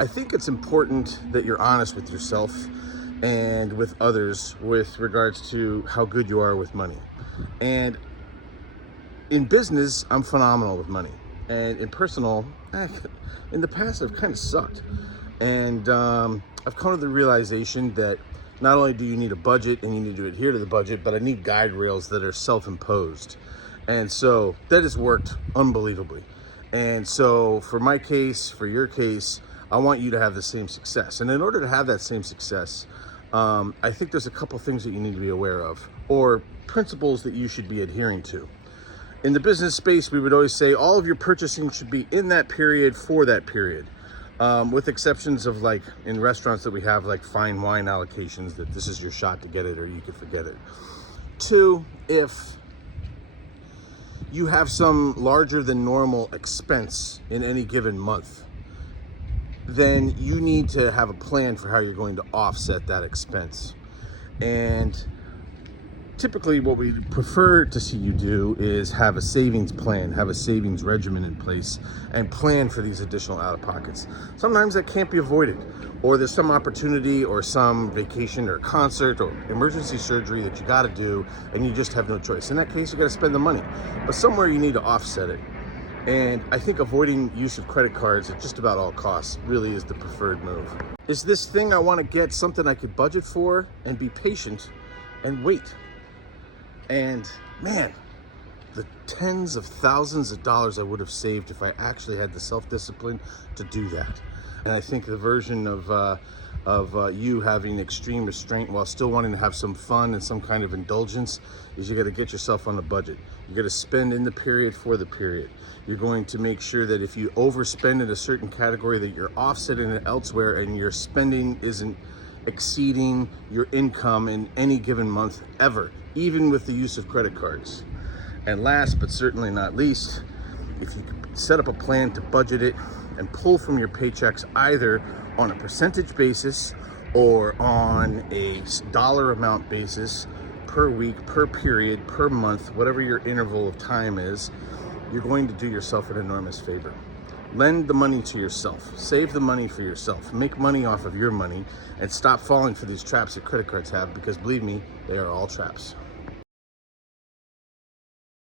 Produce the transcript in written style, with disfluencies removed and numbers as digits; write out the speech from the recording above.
I think it's important that you're honest with yourself and with others with regards to how good you are with money. And in business, I'm phenomenal with money. And in personal, in the past, I've kind of sucked. And I've come to the realization that not only do you need a budget and you need to adhere to the budget, but I need guide rails that are self-imposed. And so that has worked unbelievably. And so for my case, for your case, I want you to have the same success. And in order to have that same success, I think there's a couple things that you need to be aware of, or principles that you should be adhering to. In the business space, we would always say all of your purchasing should be in that period for that period, with exceptions of, like in restaurants that we have like fine wine allocations, that this is your shot to get it or you could forget it. Two, if you have some larger than normal expense in any given month, then you need to have a plan for how you're going to offset that expense. And typically what we prefer to see you do is have a savings plan, have a savings regimen in place, and plan for these additional out-of-pockets. Sometimes that can't be avoided, or there's some opportunity or some vacation or concert or emergency surgery that you got to do and you just have no choice. In that case, you got to spend the money, but somewhere you need to offset it. And I think avoiding use of credit cards at just about all costs really is the preferred move. Is this thing I want to get something I could budget for and be patient and wait? And man, the tens of thousands of dollars I would have saved if I actually had the self-discipline to do that. And I think the version of you having extreme restraint while still wanting to have some fun and some kind of indulgence is you got to get yourself on a budget. You got to spend in the period for the period. You're going to make sure that if you overspend in a certain category, that you're offsetting it elsewhere and your spending isn't exceeding your income in any given month ever, even with the use of credit cards. And last but certainly not least, if you could set up a plan to budget it and pull from your paychecks either on a percentage basis or on a dollar amount basis per week, per period, per month, whatever your interval of time is, you're going to do yourself an enormous favor. Lend the money to yourself. Save the money for yourself. Make money off of your money and stop falling for these traps that credit cards have, because believe me, they are all traps.